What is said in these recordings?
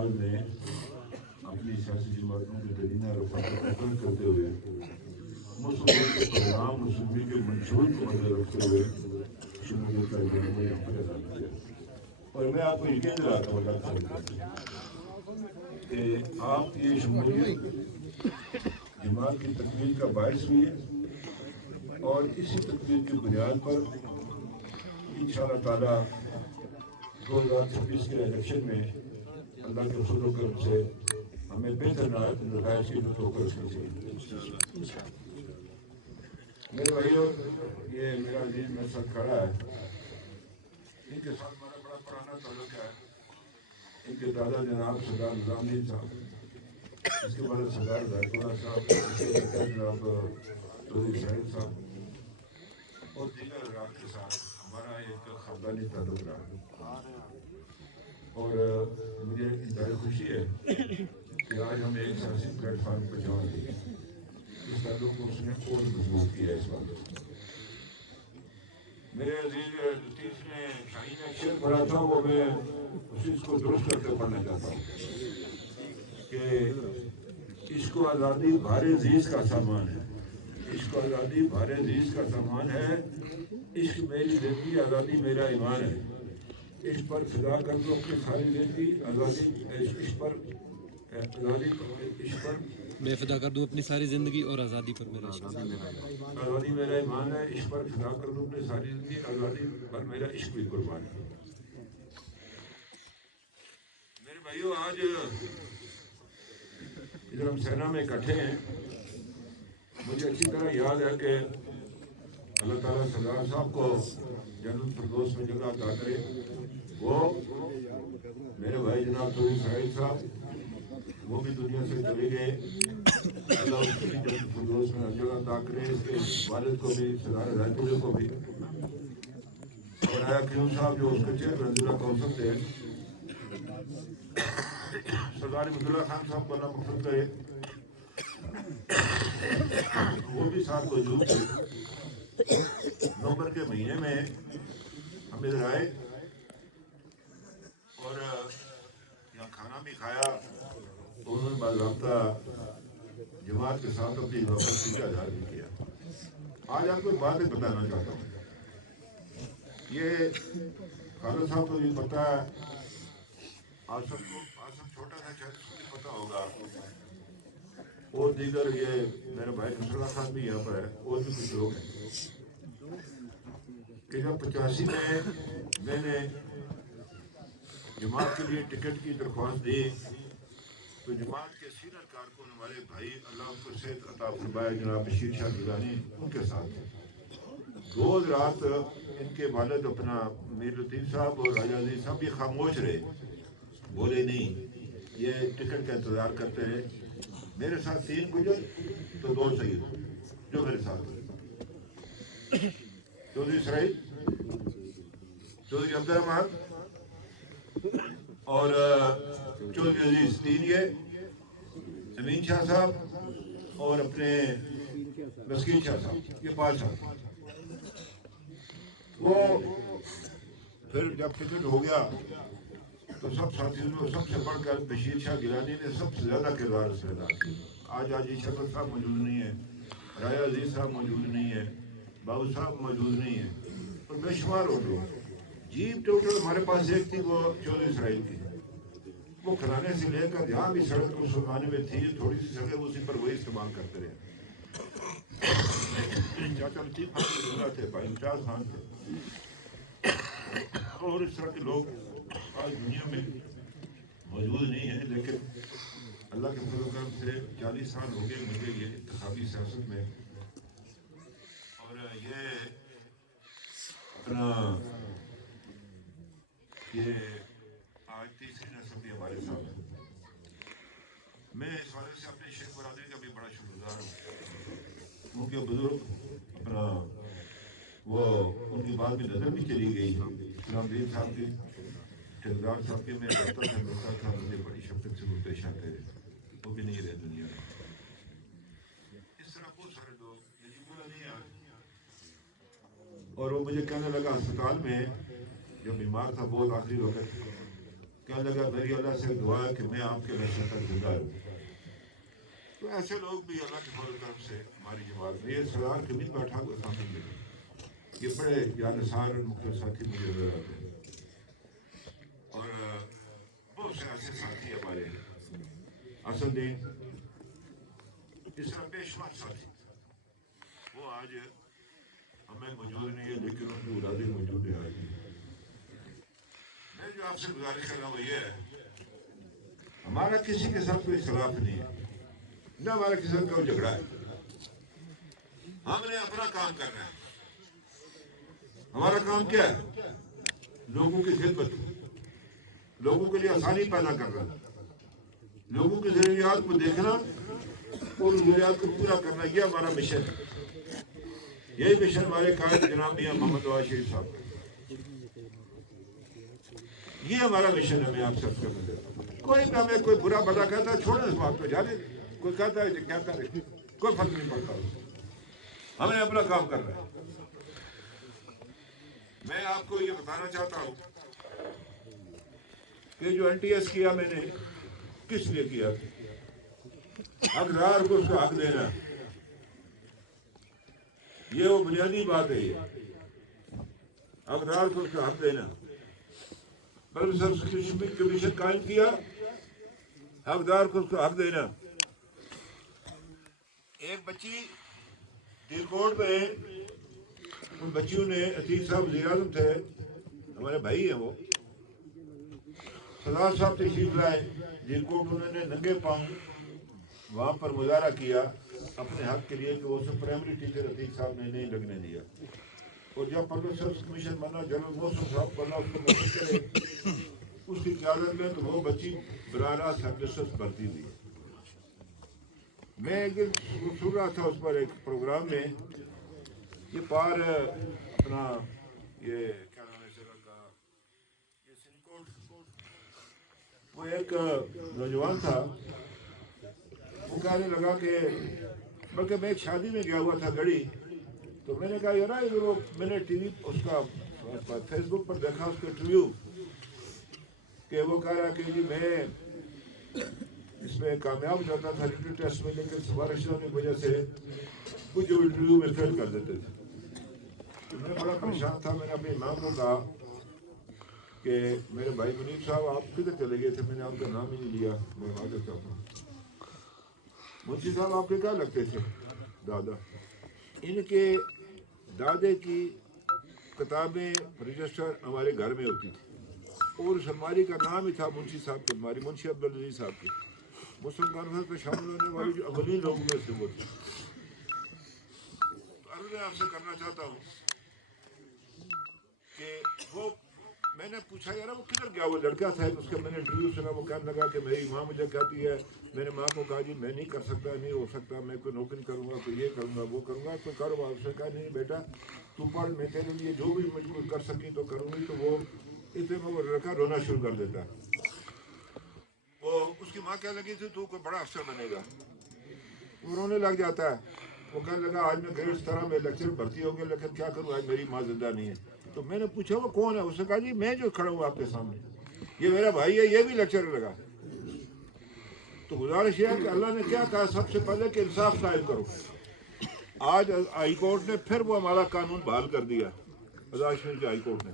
نواز نے اپنی سیاسی جماعتوں کے درینہ رفع قتل کرتے ہوئے مسلم کے پیغام مسلمی کے منشور کو نظر رکھتے ہوئے شمولیت کا اعلان یہاں پر اعلان کیا. اور میں آپ کو یقین دلاتا ہوں اللہ تعالیٰ کہ آپ کی شمولیت جماعت کی تکمیل کا باعث ہوئی ہے، اور اسی تکمیل کی بنیاد پر انشاءاللہ تعالیٰ 2026 کے الیکشن میں اللہ کے فضل و کرم سے ہمیں بہتر نتائج کی توقع رکھنی چاہیے. میرے بھائیوں، یہ میرا عزیز میرے ساتھ کھڑا ہے، ان کے ساتھ ہمارا بڑا پرانا تعلق ہے. ان کے دادا جناب سردار نظام الدین صاحب، اس کے بعد سردار ہدایت اللہ صاحب، اس کے بیٹا جناب چودھری ساحل صاحب اور دیگر حضرات کے ساتھ ہمارا ایک خاندانی تعلق رہا. اور مجھے انتہائی خوشی ہے کہ آج ہم ایک سیاسی پلیٹ فارم پر جمع ہوئے. اس تعلق کو اس نے اور مضبوط کیا اس وقت. میرے عزیز لطیف نے شاہین نے شعر پڑھا تھا، وہ میں اس چیز کو درست کر کے پڑھنا چاہتا ہوں کہ عشق و آزادی بھار عزیز کا سامان ہے. عشق و آزادی بھار عزیز کا سامان ہے. عشق میری زندگی، آزادی میرا ایمان ہے. عشق پر فدا کر دو اپنی ساری زندگی، آزادی عشق پر آزادی عشق پر میں فدا کر دوں اپنی ساری زندگی اور آزادی پر میرا عشق. آزادی میرا ایمان ہے. عشق پر فدا کر دوں اپنی ساری زندگی، آزادی پر میرا عشق بھی قربان ہے. میرے بھائیو، آج ادھر ہم سینا میں اکٹھے ہیں. مجھے اچھی طرح یاد ہے کہ اللہ تعالیٰ سردار صاحب کو جنت الفردوس میں جگہ عطا کرے. وہ میرے بھائی جناب چودھری ساحل صاحب، وہ بھی دنیا سے چلے گئے. اللہ اس کو بھی جنت الفردوس میں جگہ عطا کرے. اس کے والد کو بھی، سردار ہدایت اللہ کو بھی. اور آیا کیوں صاحب جو اس کے چیئرمین ضلع کونسل تھے، سردار عبداللہ خان صاحب کو اللہ مغفرت کرے، وہ بھی ساتھ موجود تھے. نومبر کے مہینے میں ہم ادھر آئے اور یہاں کھانا بھی کھایا. انہوں نے باضابطہ جماعت کے ساتھ اپنی وفاداری کا اظہار بھی کیا. آج آپ کو باتیں بتانا چاہتا ہوں. یہ خالد صاحب کو بھی پتہ ہے، آصف چھوٹا تھا شاید اس کو بھی پتہ ہوگا، اور دیگر یہ میرے بھائی نصر اللہ خان بھی یہاں پر ہے، اور بھی کچھ لوگ ہیں کہ جب 85 میں نے جماعت کے لیے ٹکٹ کی درخواست دی تو جماعت کے سینئر کارکن ہمارے بھائی اللہ ان کو صحت عطا فرمائے جناب بشیر شاہ گیلانی ان کے ساتھ تھے. روز رات ان کے والد اپنا میر لطیف صاحب اور راجہ عزیز صاحب یہ خاموش رہے، بولے نہیں، یہ ٹکٹ کا انتظار کرتے رہے. میرے ساتھ 3 گجر تو 2 سید جو میرے ساتھ تھے، چودھری سرائید، چودھری عبد الرحمان اور چودھری عزیز، 3 یہ امین شاہ صاحب اور اپنے مسکین شاہ صاحب، یہ 5 صاحب. وہ پھر جب ٹکٹ ہو گیا تو سب ساتھیوں نے سب سے بڑھ کر بشیر شاہ گیلانی نے سب سے زیادہ کردار اس میں ادا کیا. آج شفقت صاحب موجود نہیں ہے، راجہ عزیز صاحب موجود نہیں ہے، بابو صاحب موجود نہیں ہے، اور بے شمار ہو لوگ. جیپ ٹوٹل ہمارے پاس ایک تھی، وہ چودھری اسرائیل کی. وہ کھلانے سے لے کر جہاں بھی سڑک اس زمانے میں تھی تھوڑی سی سڑک اسی پر وہی استعمال کرتے رہے. چاچا لطیف خان کے ضلع تھے، بھائی ممتاز خان تھے، اور اس طرح کے لوگ آج دنیا میں موجود نہیں ہیں. لیکن اللہ کے فضل و کرم سے 40 سال ہو گئے مجھے یہ انتخابی سیاست میں، اور یہ اپنا یہ آج تیسری نسل بھی ہمارے ساتھ ہے. میں اس والے سے اپنے شیخ برادری کا بھی بڑا شکر گزار ہوں. ان کے بزرگ اپنا وہ ان کی بات بھی نظر بھی چلی گئی. اسلام دین صاحب کی، ٹھیکیدار صاحب کے میں رابطہ سے ملتا تھا، مجھے بڑی شفقت سے وہ پیش آتے رہے. وہ بھی نہیں رہے دنیا میں. اس طرح بہت سارے لوگ یہ بولا نہیں آج. اور وہ مجھے کہنے لگا اسپتال میں جب بیمار تھا بہت آخری وقت، کہنے کہنے لگا میری اللہ سے دعا ہے کہ میں آپ کے لشکر تک زندہ رہوں. تو ایسے لوگ بھی اللہ کے فضل کرم سے ہماری جماعت میں، یہ سردار کبھی بیٹھا ہوا سامنے میں، یہ بڑے جانسار اور مختلف ساتھی مجھے نظر آتے ہیں. اور بہت سے ایسے ساتھی ہمارے اصل دین اس طرح بے شمار ساتھی وہ آج ہمیں موجود نہیں ہے، لیکن ان کی اولادیں موجود ہیں آج. میں جو آپ سے گزارش کر رہا ہوں وہ یہ ہے، ہمارا کسی کے ساتھ کوئی اختلاف نہیں ہے، نہ ہمارا کسی کا کوئی جھگڑا ہے. ہم نے اپنا کام کرنا ہے. ہمارا کام کیا ہے؟ لوگوں کی خدمت، لوگوں کے لیے آسانی پیدا کرنا، لوگوں کی ضروریات کو دیکھنا اور ضروریات کو پورا کرنا، یہ ہمارا مشن ہے. یہی مشن ہمارے قائد جناب میاں محمد نواز شریف صاحب کا. یہ ہمارا مشن ہے. میں آپ سب کو کوئی بھی ہمیں کوئی برا بھلا کہتا ہے چھوڑیں اس بات کو، جانے کوئی کہتا ہے کہتا ہے کوئی فرق نہیں پڑتا. ہمیں اپنا کام کرنا ہے. میں آپ کو یہ بتانا چاہتا ہوں کہ جو NTS کیا میں نے کس لیے کیا؟ حقدار کو اس کو حق دینا، یہ وہ بنیادی بات ہے. یہ حقدار کو اس کو حق دینا. بلکہ سب کمیشن قائم کیا، حقدار کو اس کو حق دینا. ایک بچی دیرکوٹ میں، ان بچیوں نے، عتیق صاحب وزیر اعظم تھے، ہمارے بھائی ہیں وہ، سردار صاحب تشریف لائے دیرکوٹ. انہوں نے ننگے پاؤں وہاں پر مظاہرہ کیا اپنے حق کے لیے کہ وہ اسے پرائمری ٹیچر عتیق صاحب نے نہیں لگنے دیا. اور جب پبلک سروس کمیشن بنا، جنرل محسن صاحب کو اللہ اس کو مدد کرے، اس کی قیادت میں، تو وہ بچی براہ راست ہیڈمسٹریس بھرتی ہوئی. میں ایک دن سن رہا تھا اس پر ایک پروگرام میں، یہ پار اپنا یہ کیا نام ہے جگہ کا، یہ سنکوٹ، وہ ایک نوجوان تھا، وہ کہنے لگا کہ بلکہ میں ایک شادی میں گیا ہوا تھا گڑی، تو میں نے کہا یار یہ وہ میں نے ٹی وی اس کا فیس بک پر دیکھا اس کا انٹرویو، کہ وہ کہہ رہا کہ جی میں اس میں کامیاب جاتا تھا ریٹن ٹیسٹ میں، لیکن سفارشوں کی وجہ سے کچھ جو انٹرویو میں فیل کر دیتے تھے. تو میں بڑا پریشان تھا. میں نے اپنے امام کو کہا کہ میرے بھائی منیب صاحب آپ کدھر چلے گئے تھے؟ میں نے آپ کا نام ہی نہیں لیا. میں معذرت چاہتا ہوں. منشی صاحب آپ کے کیا لگتے تھے؟ دادا. ان کے دادے کی کتابیں رجسٹر ہمارے گھر میں ہوتی تھی، اور اس الماری کا نام ہی تھا منشی صاحب کی الماری، منشی عبدالعزیز صاحب کی. مسلم کانفرنس میں شامل ہونے والے جو اولین لوگوں میں سے وہ تھے. عرض میں آپ سے کرنا چاہتا ہوں کہ وہ میں نے پوچھا یار وہ کدھر گیا؟ وہ لڑکا تھا اس کا میں نے انٹرویو سنا. وہ کہنے لگا کہ میری ماں مجھے کہتی ہے، میں نے ماں کو کہا جی میں نہیں کر سکتا، نہیں ہو سکتا، میں کوئی نوکری کروں گا، کوئی یہ کروں گا، وہ کروں گا، کوئی کاروبار. اس نے کہا نہیں بیٹا تو پڑھ، میں تیرے لیے جو بھی مجبور کر سکی تو کروں گی. تو وہ اتنے میں وہ لڑکا رونا شروع کر دیتا. وہ اس کی ماں کہنے لگی تھی تو کوئی بڑا افسر بنے گا. وہ رونے لگ جاتا ہے. وہ کہنے لگا آج میں گریڈ 17 میں لیکچر بھرتی ہو گیا، لیکن کیا کروں آج میری ماں زندہ نہیں ہے. تو میں نے پوچھا وہ کون ہے؟ اس نے کہا جی میں جو کھڑا ہوں آپ کے سامنے، یہ میرا بھائی ہے، یہ بھی لیکچر لگا. تو گزارش یہ ہے کہ اللہ نے کیا کہا سب سے پہلے کہ انصاف قائم کرو. آج ہائی کورٹ نے پھر وہ ہمارا قانون بحال کر دیا. کشمیر کے ہائی کورٹ نے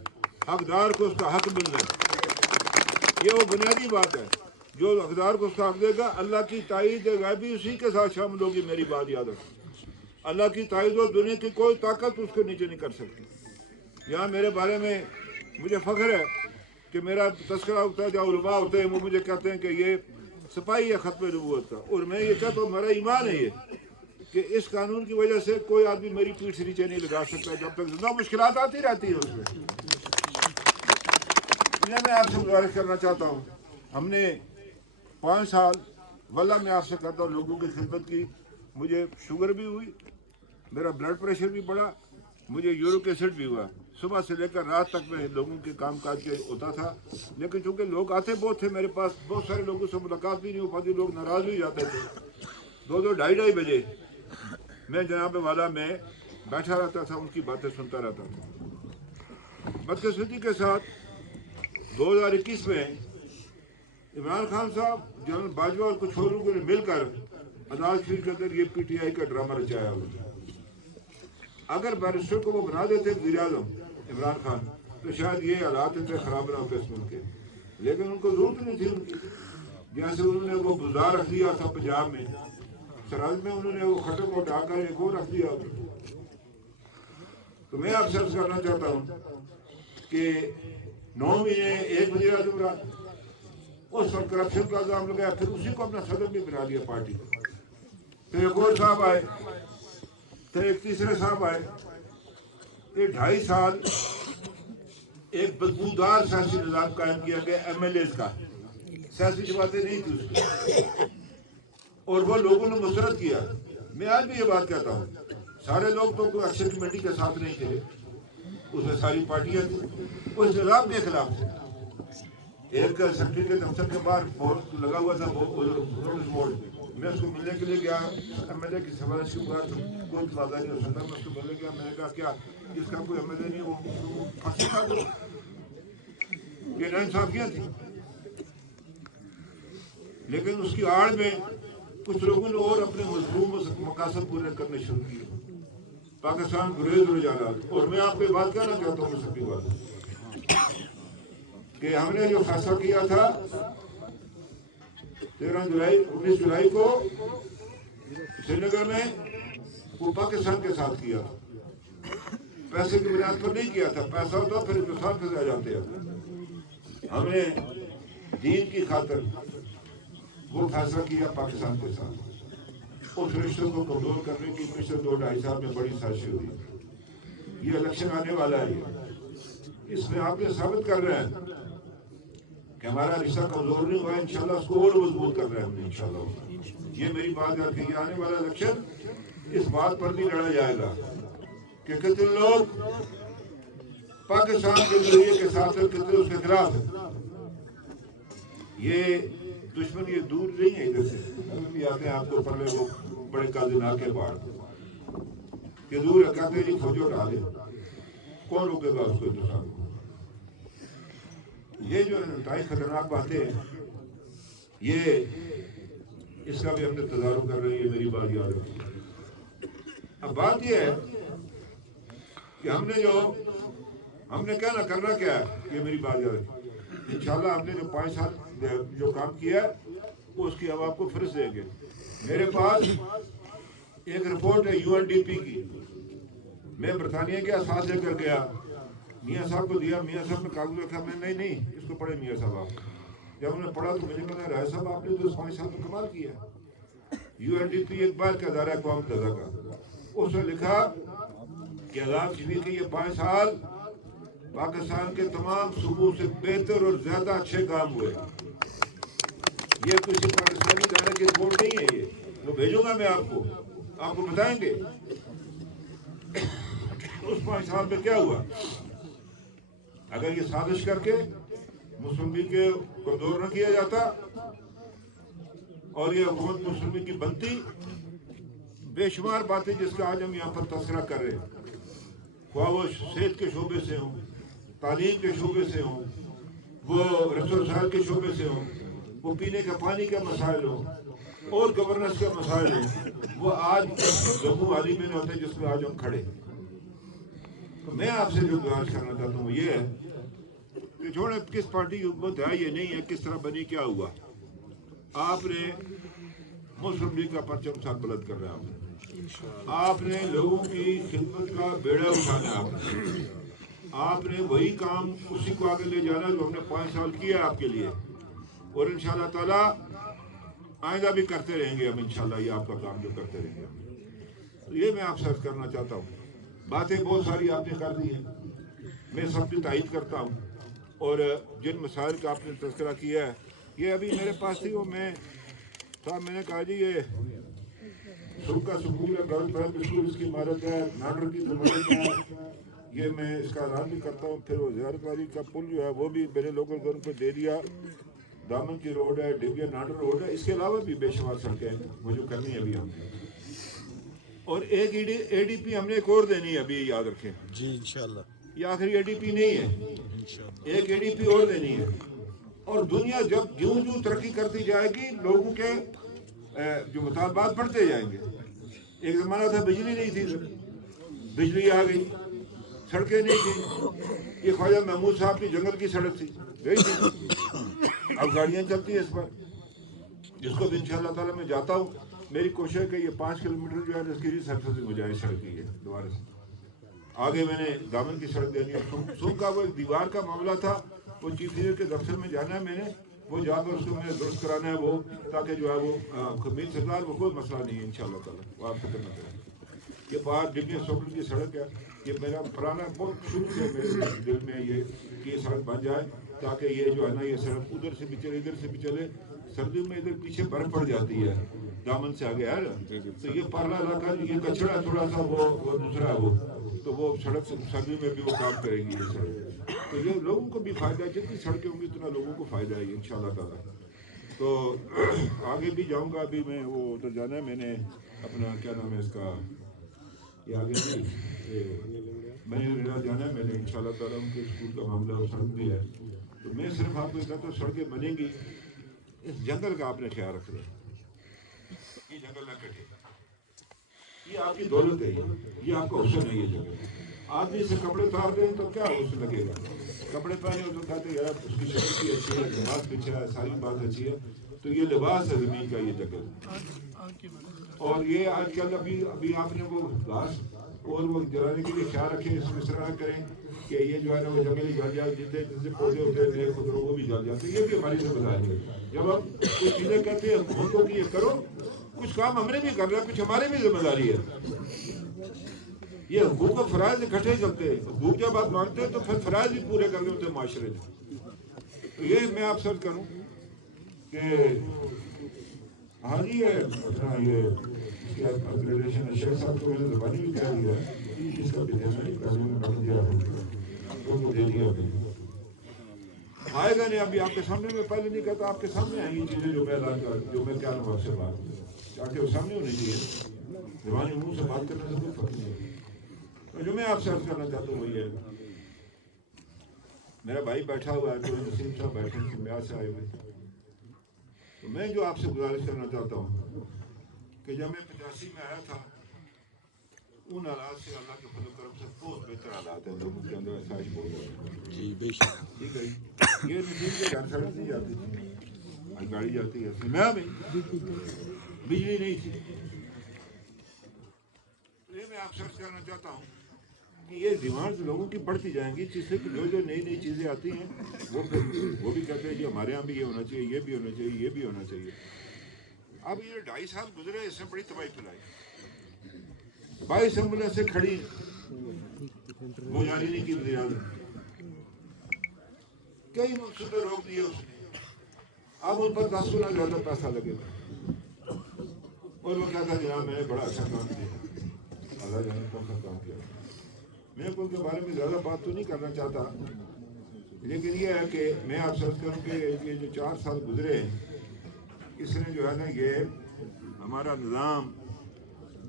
حقدار کو اس کا حق ملنا ہے. یہ وہ بنیادی بات ہے. جو حقدار کو اس کا حق دے گا، اللہ کی تائید غیبی اسی کے ساتھ شامل ہوگی. میری بات یاد رکھو، اللہ کی تائید و دنیا کی کوئی طاقت اس کو نیچے نہیں کر سکتی. یہاں میرے بارے میں مجھے فخر ہے کہ میرا تذکرہ ہوتا ہے، جو علماء ہوتے ہیں وہ مجھے کہتے ہیں کہ یہ سپاہی ہے ختم نبوت کا. اور میں یہ کہتا ہوں میرا ایمان ہے یہ کہ اس قانون کی وجہ سے کوئی آدمی میری پیٹھ سے نیچے نہیں لگا سکتا جب تک زندہ. مشکلات آتی رہتی ہیں اس میں. میں آپ سے گزارش کرنا چاہتا ہوں، ہم نے 5 سال واللہ میں آپ سے کرتا ہوں لوگوں کی خدمت کی. مجھے شوگر بھی ہوئی، میرا بلڈ پریشر بھی بڑھا، مجھے یورک ایسڈ بھی ہوا. صبح سے لے کر رات تک میں لوگوں کے کام کاج کے ہوتا تھا. لیکن چونکہ لوگ آتے بہت تھے میرے پاس، بہت سارے لوگوں سے ملاقات بھی نہیں ہو پاتی، لوگ ناراض بھی جاتے تھے. 2 ڈھائی بجے میں جناب والا میں بیٹھا رہتا تھا، ان کی باتیں سنتا رہتا تھا. بدقسمتی کے ساتھ 2021 میں عمران خان صاحب جنرل باجوہ اور کچھ اور لوگوں نے مل کر اناج شریف کے اندر یہ پی ٹی آئی کا ڈرامہ رچایا ہوا. اگر بیرسٹر کو وہ بنا دیتے وزیر اعظم عمران خان تو شاید یہ حالات اتنے خراب نہ ہوتے اس ملک کے. لیکن ان کو ضرورت نہیں تھی ان کی. جیسے انہوں نے وہ گلزار رکھ دیا تھا پنجاب میں، سرحد میں انہوں نے وہ خٹک کو ڈھا کر ایک اور رکھ دیا. تو میں آپ سے عرض کرنا چاہتا ہوں کہ 9 مہینے ایک وزیر اعظم رہا، اس وقت کرپشن کا الزام لگایا، پھر اسی کو اپنا صدر بھی بنا دیا پارٹی. پھر ایک اور صاحب آئے، پھر ایک تیسرے صاحب آئے. یہ 2.5 سال ایک بدبودار سیاسی نظام قائم کیا گیا ایم ایل ایز کا. سیاسی جماعتیں نہیں تھی اس کی، اور وہ لوگوں نے مسرت کیا. میں آج بھی یہ بات کہتا ہوں، سارے لوگ تو کوئی اکثر کمیٹی کے ساتھ نہیں تھے، اس میں ساری پارٹیاں تھیں، وہ اس نظام کے خلاف تھے. ایک سیکٹری کے دفتر کے باہر بورڈ لگا ہوا تھا، نوٹس بورڈ. میں اس کو ملنے کے لیے گیا، ایم ایل اے کی سفارش کے بعد کوئی وعدہ نہیں ہو سکتا. میں اس کو ملنے گیا، میں نے کہا کیا جس کا کوئی ایم ایل اے نہیں وہ پھنسی کھا دو. یہ ناانصافیاں تھیں. لیکن اس کی آڑ میں کچھ لوگوں نے اور اپنے مظلوم مقاصد پورے کرنے شروع کیے. پاکستان گریز ہو جا رہا. اور میں آپ کو بات کہنا چاہتا ہوں سب کی بات کہ ہم نے جو فیصلہ کیا تھا 19 جولائی کو سری نگر میں، وہ پاکستان کے ساتھ کیا. پیسے کی بنیاد پر نہیں کیا تھا. پیسہ ہوتا پھر ہندوستان سے آ جاتے ہیں. ہم نے دین کی خاطر وہ فیصلہ کیا پاکستان کے ساتھ. اس رشتوں کو کمزور کرنے کی پچھلے 2-2.5 سال میں بڑی سازشیں ہوئی. یہ الیکشن آنے والا ہے، اس میں آپ یہ ثابت کر رہے ہیں کہ ہمارا رشتہ کمزور نہیں ہوا ہے. انشاءاللہ اس کو اور مضبوط کر رہے ہیں ہم نے انشاءاللہ. یہ میری بات ہے کہ یہ آنے والا الیکشن اس بات پر بھی لڑا جائے گا کہ کتنے لوگ پاکستان کے ذریعے کے ساتھ ہیں، کتنے اس کے خلاف ہیں. یہ دشمن یہ دور نہیں ہے ادھر سے. بھی آتے ہیں آپ کو پہلے وہ بڑے کازنا کے باہر یہ دور ہے، کہتے ہیں فوجی اٹھا دے. کون روکے گا اس کو ہندوستان کو؟ یہ جو انتہائی خطرناک باتیں ہیں، یہ اس کا بھی ہم نے تدارک کر رہے ہیں. یہ میری بات یاد رکھیں. اب بات یہ ہے کہ ہم نے کیا نہ کرنا کیا ہے. یہ میری بات یاد رکھیں. انشاءاللہ ہم نے جو 5 سال جو کام کیا ہے وہ اس کی ہم آپ کو پھر سے دیں گے. میرے پاس ایک رپورٹ ہے UNDP کی. میں برطانیہ کے ساتھ لے کر گیا، میاں صاحب کو دیا. میاں صاحب نے کاغذ رکھا. میں نہیں اس کو پڑھے میاں صاحب آپ. جب انہوں نے پڑھا تو مجھے کہا رائے صاحب آپ نے تو 5 سال میں کمال کیا. UNDP ایک بار کا ادارہ اقوام متحدہ کا، اس نے لکھا کہ عذاب شریف کے یہ 5 سال پاکستان کے تمام صوبوں سے بہتر اور زیادہ اچھے کام ہوئے. یہ کسی پاکستانی ادارے کی رپورٹ نہیں ہے. یہ وہ بھیجوں گا میں آپ کو بتائیں گے اس 5 سال میں کیا ہوا. اگر یہ سازش کر کے مسلم لیگ کے کمزور نہ کیا جاتا اور یہ حکومت مسلم لیگ کی بنتی، بے شمار باتیں جس کا آج ہم یہاں پر تذکرہ کر رہے ہیں، خواہ وہ صحت کے شعبے سے ہوں، تعلیم کے شعبے سے ہوں، وہ رسول وسائل کے شعبے سے ہوں، وہ پینے کا پانی کا مسائل ہوں، اور گورننس کا مسائل ہوں، وہ آج جموں عالی میں نہیں ہوتے جس میں آج ہم کھڑے. تو میں آپ سے جو گزارش کرنا چاہتا ہوں یہ ہے کہ چھوڑے کس پارٹی کی حکومت ہے یہ نہیں ہے، کس طرح بنی کیا ہوا. آپ نے مسلم لیگ کا پرچم ساتھ بلند کر رہا ہے. آپ نے لوگوں کی خدمت کا بیڑا اٹھانا ہے. آپ نے وہی کام اسی کو آگے لے جانا جو ہم نے 5 سال کیا آپ کے لیے، اور انشاءاللہ تعالی آئندہ بھی کرتے رہیں گے ہم. انشاءاللہ یہ آپ کا کام جو کرتے رہیں گے. تو یہ میں آپ سے عرض کرنا چاہتا ہوں. باتیں بہت ساری آپ نے کر دی ہیں، میں سب کی تائید کرتا ہوں. اور جن مسائل کا آپ نے تذکرہ کیا ہے، یہ ابھی میرے پاس تھی. وہ میں نے کہا جی یہ صبح کا سکول ہے، گرلز پرائمری اسکول اس کی عمارت ہے، ناڈر کی عمارت ہے. یہ میں اس کا اعلان بھی کرتا ہوں. پھر وہ زیارت والی کا پل جو ہے وہ بھی میں نے لوکل گورنمنٹ کو دے دیا. دامن کی روڈ ہے، ڈبیا ناڈر روڈ ہے. اس کے علاوہ بھی بے شمار سڑکیں ہیں وہ جو کرنی ہے ابھی ہم نے. اور ایک ADP ہم نے ایک اور دینی ہے ابھی، یاد رکھیں جی انشاءاللہ. یہ آخری ADP نہیں ہے، ایک ADP اور دینی ہے. اور دنیا جب جوں جوں ترقی کرتی جائے گی لوگوں کے جو مطالبات بڑھتے جائیں گے. ایک زمانہ تھا بجلی نہیں تھی، بجلی آ گئی، سڑکیں نہیں تھیں. یہ خواجہ محمود صاحب کی جنگل کی سڑک تھی، گئی تھی، اب گاڑیاں چلتی ہیں اس پر، جس کو بھی انشاءاللہ تعالیٰ میں جاتا ہوں. میری کوشش ہے کہ یہ 5 کلومیٹر جو ہے اس کی ریسرفسنگ ہو جائے سڑک کی. ہے دوبارہ سے آگے میں نے دامن کی سڑک دینی ہے. سن کا وہ ایک دیوار کا معاملہ تھا، وہ چیف انجینئر کے دفتر میں جانا ہے میں نے، وہ جا کر اس کو میں نے درست کرانا ہے وہ، تاکہ جو ہے وہ خمید سردار وہ کوئی مسئلہ نہیں ہے انشاءاللہ تعالیٰ، وہ آپ فکر نہ کریں. یہ باہر ڈگے سوکل کی سڑک ہے، یہ میرا پرانا بہت شروع سے میرے دل میں یہ کہ یہ سڑک بن جائے، تاکہ یہ جو ہے نا یہ سڑک ادھر سے بھی چلے ادھر سے بھی چلے. سردیوں میں ادھر پیچھے برف پڑ جاتی ہے دامن سے آگے ہے نا، تو یہ پرلا علاقہ یہ کچڑا تھوڑا سا وہ دوسرا ہے وہ، تو وہ سڑک سے سردیوں میں بھی وہ کام کریں گی یہ سڑک. تو یہ لوگوں کو بھی فائدہ ہے، جتنی سڑکیں ہوں گی اتنا لوگوں کو فائدہ ہے ان شاء اللہ تعالیٰ. تو آگے بھی جاؤں گا، ابھی میں وہ ادھر جانا ہے، میں نے اپنا کیا نام ہے اس کا، یہ آگے نہیں میں نے جانا ہے، میں نے ان شاء اللہ تعالیٰ ان کے اسکول کا معاملہ اور سڑک بھی ہے. تو میں صرف آپ کو کہتا ہوں سڑکیں بنیں گی، اس جنگل کا آپ نے خیال رکھنا ہے، یہ جنگل نہ کٹے، یہ آپ کی دولت ہے، یہ آپ کا حسن ہے. یہ جگہ آدمی سے کپڑے اتار دیں تو کیا حسن لگے گا، کپڑے پہنے ہو تو کہتے ہیں یار اس کی شکل بھی اچھی ہے، لباس بھی اچھا ہے، ساری بات اچھی ہے. تو یہ لباس ہے زمین کا، یہ جنگل. اور یہ آج کل ابھی آپ نے وہ گھاس اور وہ جلانے کے لیے خیال رکھیں، اس طرح کریں کہ یہ جو ہے نا وہ جنگلی جل جائے، جتنے جیسے پودے ہوتے ہیں نئے خضروں وہ بھی جل جاتے ہیں. یہ بھی ہماری ذمہ داری ہے. جب ہم کچھ چیزیں کہتے ہیں حکومتوں کی یہ کرو، کچھ کام ہم نے بھی کرنا ہے، کچھ ہماری بھی ذمہ داری ہے. یہ حقوق و فرائض اکٹھے چلتے ہیں، حقوق جب آپ مانتے ہیں تو پھر فرائض بھی پورے کرنے ہوتے ہیں معاشرے میں. تو یہ میں آپ سب کروں کہ ہاں جی یہ اپنا یہ اپگریڈیشن شیخ صاحب کو میں نے زبانی بھی کہہ دیا ہے، اس کا بھی دینا نہیں پہلے میں رکھ دیا کو دے دیا ابھی آئے گا نہیں. ابھی آپ کے سامنے میں پہلے نہیں کہتا، آپ کے سامنے آئیں یہ چیزیں جو میں اعلان کر جو میں کیا نام آپ سے بات تاکہ وہ سامنے ہونی چاہیے. زبانی منہ سے بات کرنے سے کوئی فرق نہیں ہے. جو میں آپ سے عرض کرنا چاہتا ہوں وہی ہے، میرا بھائی بیٹھا ہوا ہے، تو نسیم صاحب بیٹھے ہیں بیاس سے آئے ہوئے. تو میں جو آپ سے گزارش کرنا چاہتا ہوں کہ جب میں 85 میں آیا تھا، ان حالات سے اللہ کے فضل و کرم سے بہت بہتر حالات ہیں لوگوں کے اندر احساس بہت ہے. جی بے شک. ٹھیک ہے، یہ نسیم کے گھر سڑک نہیں جاتی تھی، گاڑی جاتی ہے، میں بھی بجلی نہیں تھی. یہ میں آپ سے عرض کرنا چاہتا ہوں کہ یہ ڈیمانڈز لوگوں کی بڑھتی جائیں گی، جس سے کہ جو نئی نئی چیزیں آتی ہیں وہ بھی کہتے ہیں جی ہمارے یہاں بھی یہ ہونا چاہیے، یہ بھی ہونا چاہیے، یہ بھی ہونا چاہیے. اب یہ 2.5 سال گزرے، اس سے بڑی تباہی پھیلائی. 22 ایمبولینس سے کھڑی وہ جاری نہیں کی وزیر اعظم، کئی منصوبے روک دیے اس نے. اب ان پر 10 گنا زیادہ پیسہ لگے گا، اور وہ کہتا جناب میں نے بڑا اچھا کام کیا. اللہ جانے کون سا کام کیا. میں ان کے بارے میں زیادہ بات تو نہیں کرنا چاہتا، لیکن یہ ہے کہ میں آپ سے عرض کروں کہ یہ جو 4 سال گزرے اس نے جو ہے نا یہ ہمارا نظام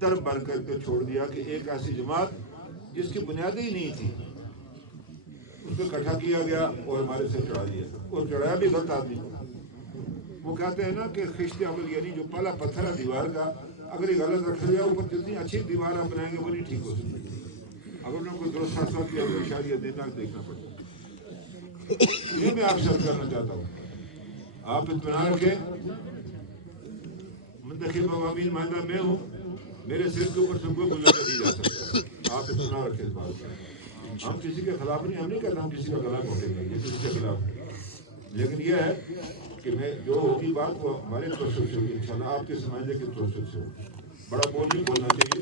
در بر کر کے چھوڑ دیا کہ ایک ایسی جماعت جس کی بنیادی ہی نہیں تھی اس کو اکٹھا کیا گیا اور ہمارے سے چڑھا دیا، اور چڑھایا بھی غلط آدمی کو. وہ کہتے ہیں نا کہ خشت عمل، یعنی جو پہلا پتھر ہے دیوار کا اگر یہ غلط رکھ لیا اوپر جتنی اچھی دیوار آپ بنائیں گے وہ نہیں ٹھیک ہو سکتی. اگر انہوں کو درست حاصل کیا تو شاید یہ دیکھنا پڑتا. یہ میں آپ سے عرض کرنا چاہتا ہوں، آپ اطمینان رکھیں، منتخب عوامین معاہدہ میں ہوں، میرے سر کے اوپر سے کوئی گزر نہیں جا سکتا. آپ اطمینان رکھیں اس بات کا. ہم کسی کے خلاف نہیں، ہم نہیں کہتے ہم کسی کا گلا گھونٹیں گے، یہ کسی کے خلاف. لیکن یہ ہے کہ میں جو ہوگی بات وہ ہمارے توسط سے ہوگی انشاءاللہ، آپ کے سمجھنے کے توسط سے ہوگی. بڑا بول نہیں بولنا چاہیے،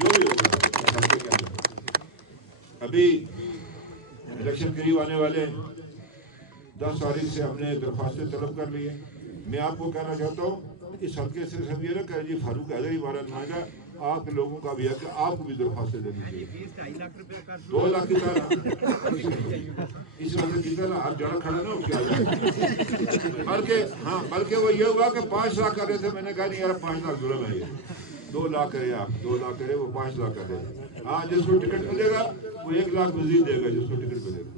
جو بھی ہوگا. ابھی الیکشن قریب آنے والے 10 تاریخ سے ہم نے درخواستیں طلب کر لی ہیں. میں آپ کو کہنا چاہتا ہوں اس حلقے سے سب یہ نہ کہ جی فاروق حیدری ہمارا نمائندہ، آپ کے لوگوں کا بھی ہے کہ آپ کو بھی درخواستیں دینی چاہیے. 2 لاکھ کی طرح اس وجہ سے کتنا ہر جڑا کھڑا نہ ہو کیا، بلکہ وہ یہ ہوا کہ 5 لاکھ کر رہے تھے. میں نے کہا نہیں یار 5 لاکھ ظلم ہے، یہ 2 لاکھ کرے، آپ 2 لاکھ کرے، وہ 5 لاکھ کرے. ہاں جس کو ٹکٹ ملے گا وہ 1 لاکھ مزید دے گا جس کو ٹکٹ ملے گا.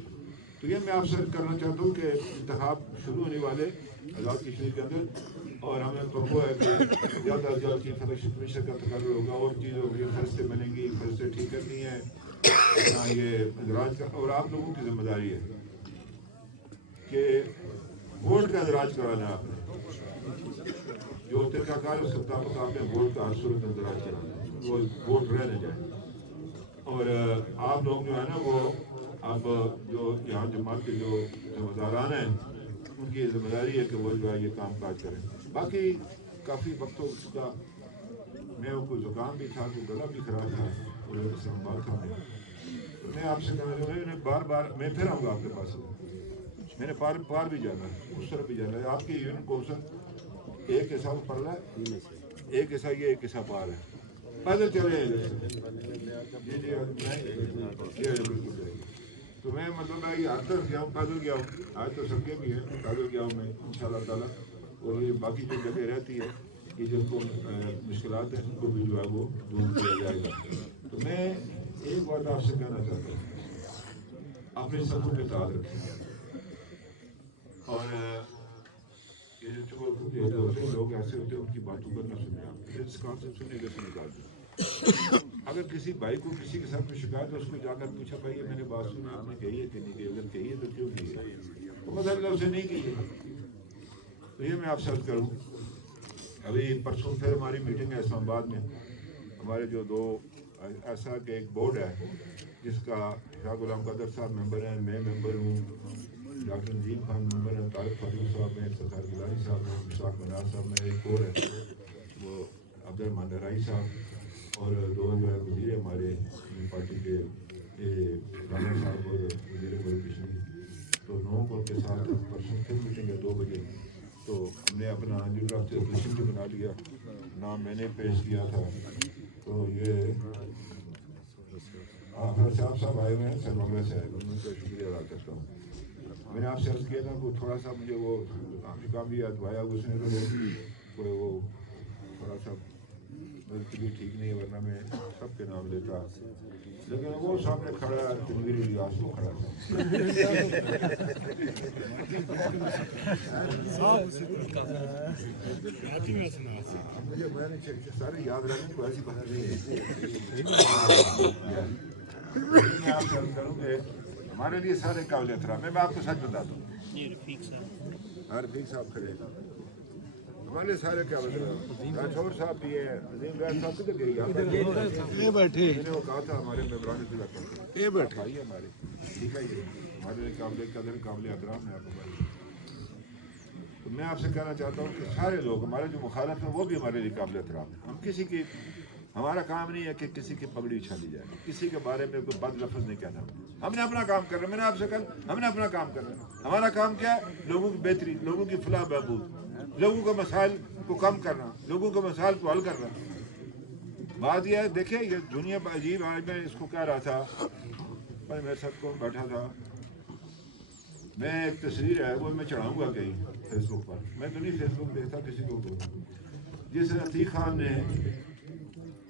تو یہ میں آپ سے کرنا چاہتا ہوں کہ انتخاب شروع ہونے والے آزاد کشمیر کے اندر، اور ہمیں توقع ہے کہ زیادہ سے زیادہ چیف الیکشن کمیشن کا تقرر ہوگا، اور چیزیں ہوگی، فیصلے ملیں گی، فیصلے ٹھیک کرنی ہے اپنا یہ اندراج کا، اور آپ لوگوں کی ذمہ داری ہے کہ ووٹ کا اندراج کرانا ہے آپ نے، جو طریقہ کار اس کے مطابق آپ نے ووٹ کا ہر صورت اندراج کرانا ہے، وہ ووٹ رہ نہ جائے، اور آپ لوگ جو ہے نا وہ اب جو یہاں جماعت کے جو ذمہ داران ہیں ان کی ذمہ داری ہے کہ وہ جو ہے یہ کام کاج کریں۔ باقی کافی وقت ہو چکا، میں کوئی زکام بھی تھا، کوئی گلا بھی خراب تھا، اور اسلام آباد تھا میں آپ سے کہنا چاہوں گا بار بار میں پھر آؤں گا آپ کے پاس، میں نے پار بھی جانا ہے، اس طرف بھی جانا ہے۔ آپ کی یونین کونسل ایک حصہ پڑ رہا ہے، ایک حصہ یہ، ایک حصہ پار ہے، پیدل چلے تو میں مطلب میں یہ آتا گیا ہوں، پیدل گیا ہوں، آج تو سب کے بھی ہیں، پیدل گیا ہوں میں ان شاء اللہ تعالیٰ، اور یہ باقی جو جگہ رہتی ہے یہ جن کو مشکلات ہیں ان کو بھی جو ہے وہ دور کیا جائے گا۔ تو میں ایک بات آپ سے کہنا چاہتا ہوں، اپنے سفر پہ یاد رکھیں، اور یہ جو چکر ہوتے ہیں لوگ ایسے ہوتے ہیں ان کی باتوں پر نہ سنیں، آپ اس کام سے سنیں گے سنیں گا۔ اگر کسی بھائی کو کسی کے ساتھ کوئی شکایت ہے، اس کو جا کر پوچھا بھائی یہ میں نے بات سنی، آپ نے کہی ہے کہ نہیں کہی، اگر کہی ہے تو کیوں کی ہے، تو مطلب اسے نہیں کی ہے۔ تو یہ میں آپ سے عرض کروں، ابھی پرسوں پھر ہماری میٹنگ ہے اسلام آباد میں، ہمارے جو دو ایسا کہ ایک بورڈ ہے جس کا شاہ غلام قادر صاحب ممبر ہیں، میں ممبر ہوں، ڈاکٹر نظیم خان ممبر ہیں، طارق فاروق صاحب ہیں، ستار گلاری صاحب ہیں، مشتاق منار صاحب میں، ایک اور ہے وہ عبد الرحمان رائی صاحب، اور دو جو ہے وزیر ہمارے پارٹی کے رانا صاحب اور وزیر کشمیر، تو 9 کو کے ساتھ پرسوں پھر میٹنگ ہے 2 بجے، تو ہم نے اپنا جو ڈرافٹ ریزولوشن بھی بنا لیا، نام میں نے پیش کیا تھا، تو یہ صاحب آئے ہوئے ہیں سرمنگا سے آئے، ان کا شکریہ ادا کرتا ہوں۔ میں نے آپ سے عرض کیا تھا وہ تھوڑا سا مجھے وہ کام بھی ادوایا اس نے، تو وہ تھوڑا سا میری طبیعت ٹھیک نہیں ہے، ورنہ میں سب کے نام لیتا، لیکن وہ سامنے کھڑا ہے تنویر الیاس کو کھڑا مجھے میں نے سارے یاد رکھنے کو ایسی بات نہیں ہے۔ میں آپ سے عرض کروں کہ ہمارے لیے سارے قابل احترام ہے، میں آپ کو سچ بتاتا ہوں، رفیق صاحب کھڑے ہمارے سارے کیا بتائیں، راٹھور صاحب بھی ہے، عظیم غیر صاحب کدھر گئی، یہ بیٹھے، میں نے وہ کہا تھا ہمارے ممبران اضلاع، یہ بیٹھے آئیے ہمارے، ٹھیک ہے، یہ ہمارے لیے قابل قدر قابل احترام ہے آپ ہمارے۔ تو میں آپ سے کہنا چاہتا ہوں کہ سارے لوگ ہمارے جو مخالف ہیں وہ بھی ہمارے لیے قابل احترام ہیں، ہم کسی کی، ہمارا کام نہیں ہے کہ کسی کی پگڑی اچھالی جائے، کسی کے بارے میں کوئی بد لفظ نہیں کہنا، ہم نے اپنا کام کرنا، میں نے آپ سے کہا ہم نے اپنا کام کرنا، ہمارا کام کیا ہے، لوگوں کی بہتری، لوگوں کی فلاح بہبود، لوگوں کے مسائل کو کم کرنا، لوگوں کے مسائل کو حل کرنا۔ بات یہ ہے، دیکھیں یہ دنیا عجیب، آج میں اس کو کہہ رہا تھا، بھائی میرے ساتھ کون بیٹھا تھا، میں ایک تصویر ہے وہ میں چڑھاؤں گا کہیں فیس بک پر، میں تو نہیں فیس بک دیکھتا کسی کو، جس عتیق خان نے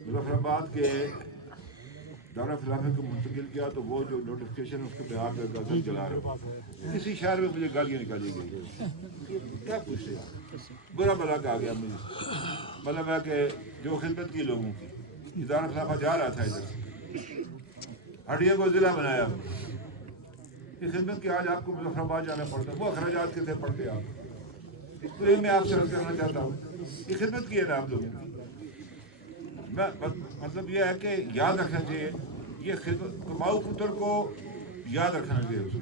مظفر آباد کے دارہ خلافت کو منتقل کیا، تو وہ جو نوٹیفکیشن اس کے بہار پہ غزل جلا رہے، کسی شہر میں مجھے گالیاں نکالی گئی، کیا پوچھتے برا بلا کہا گیا مجھے، مطلب ہے کہ جو خدمت کی لوگوں کی، دارہ خلافت جا رہا تھا ادھر سے، ہڈیا کو ضلع بنایا، یہ خدمت کی آج آپ کو مظفر آباد جانا پڑتا ہے، وہ اخراجات کے تھے پڑتے آپ، تو یہ میں آپ سے عرض کرنا چاہتا ہوں، یہ خدمت کی ہے نا آپ لوگوں کی، مطلب یہ ہے کہ یاد رکھنا چاہیے، یہ خدمت کماؤ پتر کو یاد رکھنا چاہیے،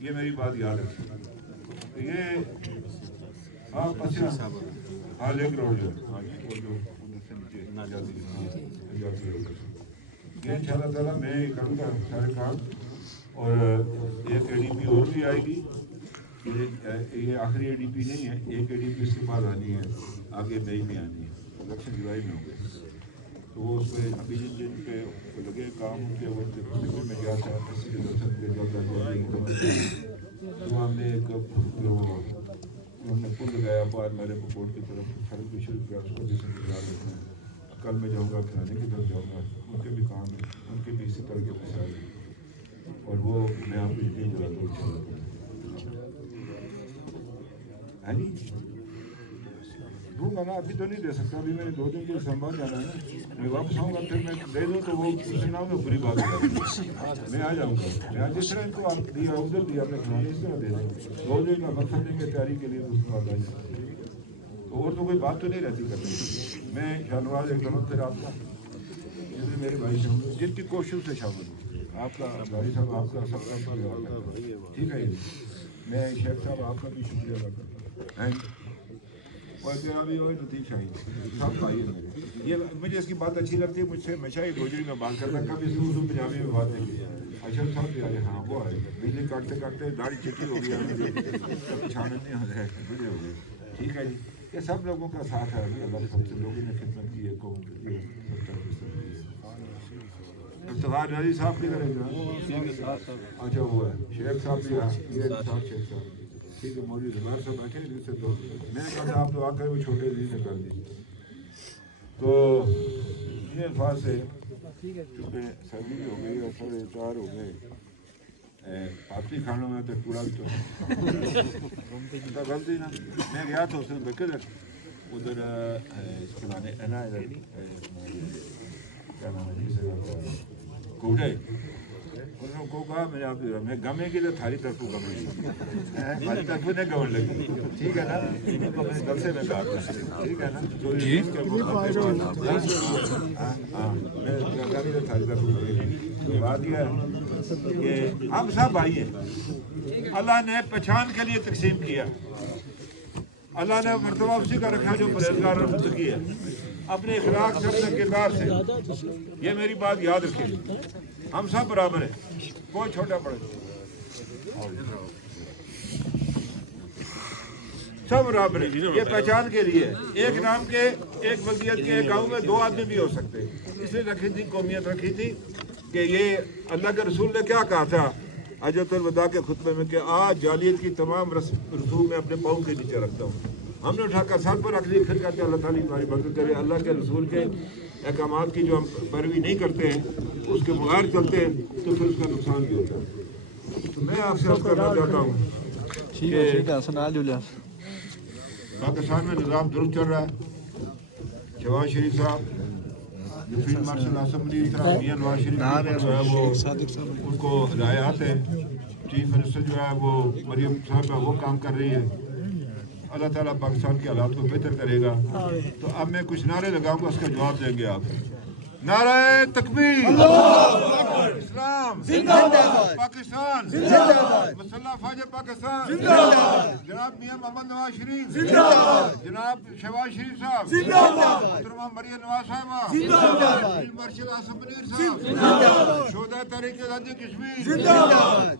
یہ میری بات یاد رکھیں، یہ آپ اچھا ہاں لے کر جو یہ ان شاء اللہ تعالیٰ میں کروں گا سارے کام، اور ایک اے ڈی پی اور بھی آئے گی، یہ آخری اے ڈی پی نہیں ہے، ایک اے ڈی پی اس کے بعد آنی ہے، آگے مئی میں آنی ہے، الیکشن جولائی میں ہوں گے، تو وہ اس پہ ابھی جن پہ لگے کام ان کے وہ میں گیا تھا کسی کے درشن کے جلد، تو ہم نے ایک ہم نے پل لگایا بعد میرے کوٹ کی طرف سڑک بھی شروع کیا، اس کو بھی سنجھا دیتے ہیں، کل میں جاؤں گا کھلانے کی طرف جاؤں گا، ان کے بھی کام ہے، ان کے بھی اسی طرح کے مسائل ہیں، اور وہ میں آپ کو یقین دلاتا ہوں انشاءاللہ دوں گا نا، ابھی تو نہیں دے سکتا، ابھی میں نے 2 دن کے سنبھال جانا ہے نا، میں واپس آؤں گا پھر میں دے دوں تو وہ اس نام میں بری بات ہے، میں آ جاؤں گا، میں آج جس طرح ان کو آپ دیا ادھر دیا میں کھلانے اس طرح دے دیں 2 دن کا وقت دیں گے تیاری کے لیے، اس کے بعد آئیں تو اور تو کوئی بات تو نہیں رہتی کرنے کی۔ میں شہنواز ایک دفعہ پھر آپ کا جتنے میرے بھائی شامل جن کی کوشش سے شامل ہوں، آپ کا بھائی صاحب آپ کا سب کا شکریہ ادا کرتا ہوں، ٹھیک ہے جی، میں شیخ صاحب آپ کا بھی شکریہ ادا کرتا ہوں، سب بھائی ہیں میرے، یہ مجھے اس کی بات اچھی لگتی ہے، مجھ سے ہمیشہ ہی گوجری میں بات کرتا، کبھی سے اردو پنجابی میں بات نہیں کی، اشرف صاحب بھی آئے، ہاں وہ آئے، بجلی کاٹتے کاٹتے داڑھی چٹی ہو گیا، چھاڑن نہیں ہو رہا ہے، بڑے ہو گئے، ٹھیک ہے جی، یہ سب لوگوں کا ساتھ ہے، اللہ سب سے لوگوں نے خدمت کی ہے، قوم کی ہے، افتخار رضی صاحب کدھر ہے جناب؟ اچھا وہ ہے شیخ صاحب بھی ہے، یہ صاحب شیخ صاحب، ٹھیک ہے، مولوی زبیر صاحب بیٹھے ہیں، سے تو میں نے کہا آپ تو آ کر وہ چھوٹے دن سے کر دی، تو یہ الفاظ سے چونکہ سردی بھی ہو گئی اور 4:30 ہو گئے، پاپسی کھانوں میں تو پورا بھی تو غلطی نا، میں گیا تو اس نے بکر ادھر اس پرانے کیا نام ہے جس کوٹے انہوں کو کہا میں گمے کی تو تھاری طرف گمے گی، ہماری طرف نہیں گمن لگی، ٹھیک ہے نا، ان کو میں دل سے میں کہا تھا، ٹھیک ہے نا، ہاں میں گمی تو تھاری طرف گمے گی، بات یہ ہے کہ ہم سب بھائی ہیں، اللہ نے پہچان کے لیے تقسیم کیا، اللہ نے مرتبہ اسی کا رکھا جو پرہیزگار اور متقی ہے، اپنے اخلاق سے اپنے کردار سے، یہ میری بات یاد رکھیں، ہم سب برابر ہیں، کوئی چھوٹا بڑا سب برابر ہیں، یہ پہچان کے لیے ایک نام کے ایک بلدیت کے ایک گاؤں میں 2 آدمی بھی ہو سکتے، اس نے رکھی تھی قومیت رکھی تھی کہ یہ اللہ کے رسول نے کیا کہا تھا حجۃ الوداع کے خطبے میں کہ آج جالیت کی تمام رسوم میں اپنے پاؤں کے نیچے رکھتا ہوں، ہم نے اٹھا کر سر پر رکھ لی، پھر کہتے اللہ تعالیٰ ہماری مدد کرے، اللہ کے رسول کے احکامات کی جو ہم پیروی نہیں کرتے ہیں اس کے بغیر چلتے ہیں تو پھر اس کا نقصان بھی ہوتا ہے، تو میں آپ سے عرض کرنا چاہتا ہوں کہ پاکستان میں نظام درست چل رہا ہے، شہباز شریف صاحب جو field marshal assembly Mian Nawaz Sharif جو ہے وہ ان کو ہدایات ہیں، چیف منسٹر جو ہے وہ مریم صاحبہ وہ کام کر رہی ہے، اللہ تعالیٰ پاکستان کے حالات کو بہتر کرے گا، تو اب میں کچھ نعرے لگاؤں گا، اس کا جواب دیں گے آپ، نعرہ تکبیر، اسلام زندہ باد، پاکستان زندہ باد، مسلح فوج پاکستان زندہ باد، جناب میاں محمد نواز شریف زندہ باد، جناب شہباز شریف صاحب زندہ باد، محترمہ مریم نواز صاحبہ زندہ باد، فیلڈ مارشل اسم منیر صاحب زندہ باد، شہداء تحریک آزادی کشمیر زندہ باد۔